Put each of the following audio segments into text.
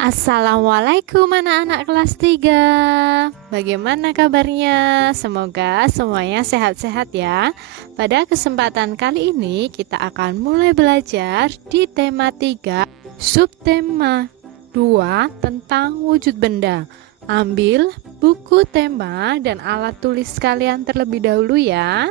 Assalamualaikum anak-anak kelas 3. Bagaimana kabarnya? Semoga semuanya sehat-sehat ya. Pada kesempatan kali ini kita akan mulai belajar di tema 3, subtema 2 tentang wujud benda. Ambil buku tema dan alat tulis kalian terlebih dahulu ya.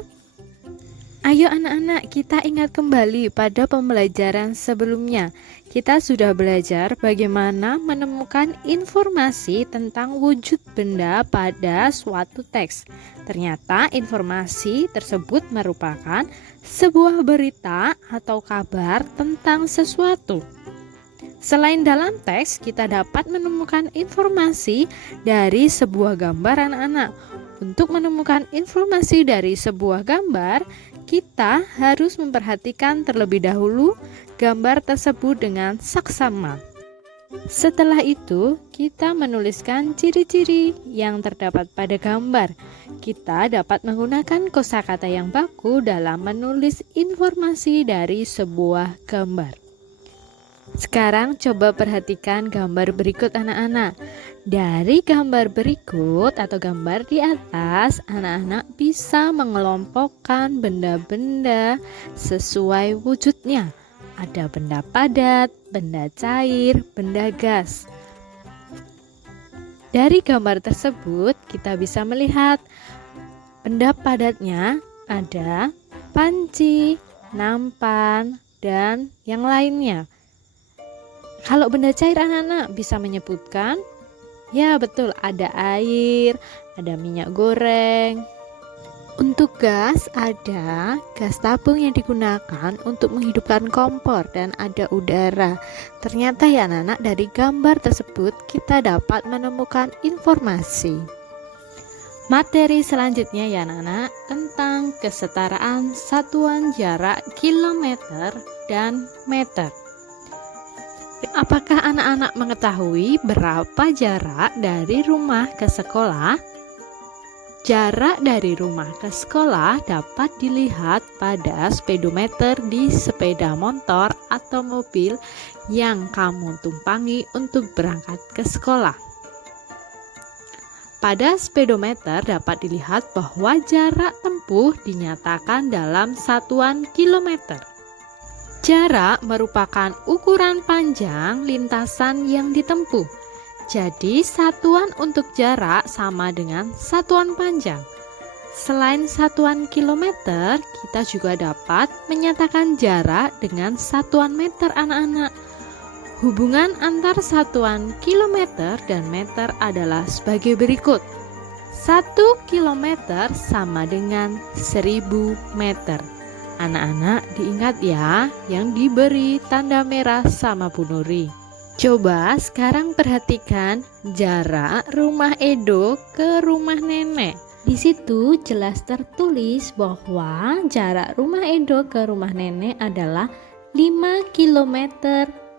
Ayo anak-anak, kita ingat kembali pada pembelajaran sebelumnya. Kita sudah belajar bagaimana menemukan informasi tentang wujud benda pada suatu teks. Ternyata informasi tersebut merupakan sebuah berita atau kabar tentang sesuatu. Selain dalam teks, kita dapat menemukan informasi dari sebuah gambar anak-anak. Untuk menemukan informasi dari sebuah gambar, kita harus memperhatikan terlebih dahulu gambar tersebut dengan saksama. Setelah itu, kita menuliskan ciri-ciri yang terdapat pada gambar. Kita dapat menggunakan kosakata yang baku dalam menulis informasi dari sebuah gambar. Sekarang coba perhatikan gambar berikut anak-anak. Dari gambar berikut atau gambar di atas, anak-anak bisa mengelompokkan benda-benda sesuai wujudnya. Ada benda padat, benda cair, benda gas. Dari gambar tersebut, kita bisa melihat benda padatnya ada panci, nampan, dan yang lainnya. Kalau benda cair anak-anak bisa menyebutkan, ya betul, ada air, ada minyak goreng. Untuk gas ada gas tabung yang digunakan untuk menghidupkan kompor dan ada udara. Ternyata ya anak-anak, dari gambar tersebut kita dapat menemukan informasi. Materi selanjutnya ya anak-anak tentang kesetaraan satuan jarak kilometer dan meter. Apakah anak-anak mengetahui berapa jarak dari rumah ke sekolah? Jarak dari rumah ke sekolah dapat dilihat pada speedometer di sepeda motor atau mobil yang kamu tumpangi untuk berangkat ke sekolah. Pada speedometer dapat dilihat bahwa jarak tempuh dinyatakan dalam satuan kilometer. Jarak merupakan ukuran panjang lintasan yang ditempuh. Jadi satuan untuk jarak sama dengan satuan panjang. Selain satuan kilometer, kita juga dapat menyatakan jarak dengan satuan meter anak-anak. Hubungan antar satuan kilometer dan meter adalah sebagai berikut. 1 kilometer sama dengan 1000 meter. Anak-anak diingat ya, yang diberi tanda merah sama Bu Nuri. Coba sekarang perhatikan jarak rumah Edo ke rumah nenek. Di situ jelas tertulis bahwa jarak rumah Edo ke rumah nenek adalah 5 km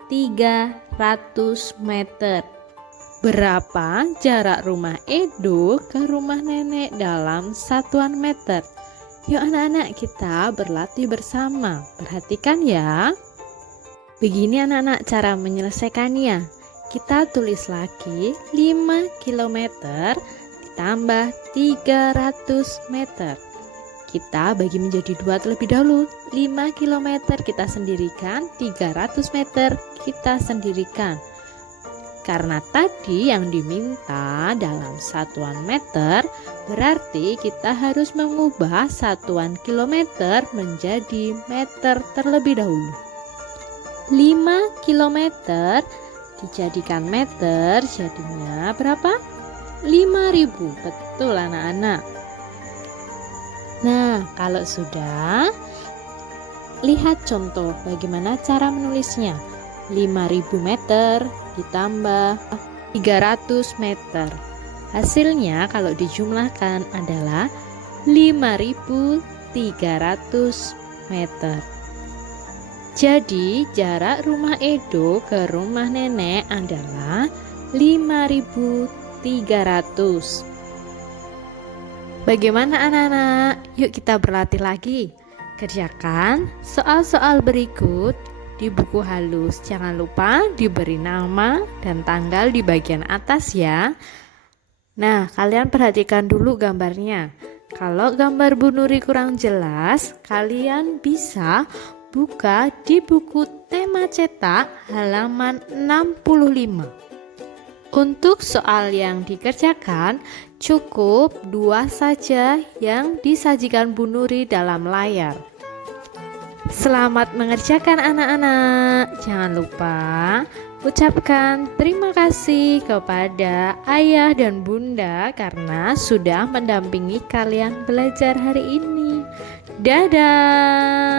300 meter. Berapa jarak rumah Edo ke rumah nenek dalam satuan meter? Yuk anak-anak, kita berlatih bersama. Perhatikan ya. Begini anak-anak cara menyelesaikannya. Kita tulis lagi 5 km ditambah 300 meter. Kita bagi menjadi 2 terlebih dahulu. 5 km kita sendirikan, 300 meter kita sendirikan. Karena tadi yang diminta dalam satuan meter, berarti kita harus mengubah satuan kilometer menjadi meter terlebih dahulu. 5 kilometer dijadikan meter jadinya berapa? 5000. Betul anak-anak. Nah, kalau sudah, lihat contoh bagaimana cara menulisnya. 5000 meter ditambah 300 meter. Hasilnya kalau dijumlahkan adalah 5300 meter. Jadi jarak rumah Edo ke rumah nenek adalah 5300. Bagaimana anak-anak? Yuk kita berlatih lagi. Kerjakan soal-soal berikut di buku halus. Jangan lupa diberi nama dan tanggal di bagian atas ya. Nah, kalian perhatikan dulu gambarnya. Kalau gambar Bu Nuri kurang jelas, kalian bisa buka di buku tema cetak halaman 65. Untuk soal yang dikerjakan, cukup 2 saja yang disajikan Bu Nuri dalam layar. Selamat mengerjakan anak-anak. Jangan lupa ucapkan terima kasih kepada ayah dan bunda karena sudah mendampingi kalian belajar hari ini. Dadah.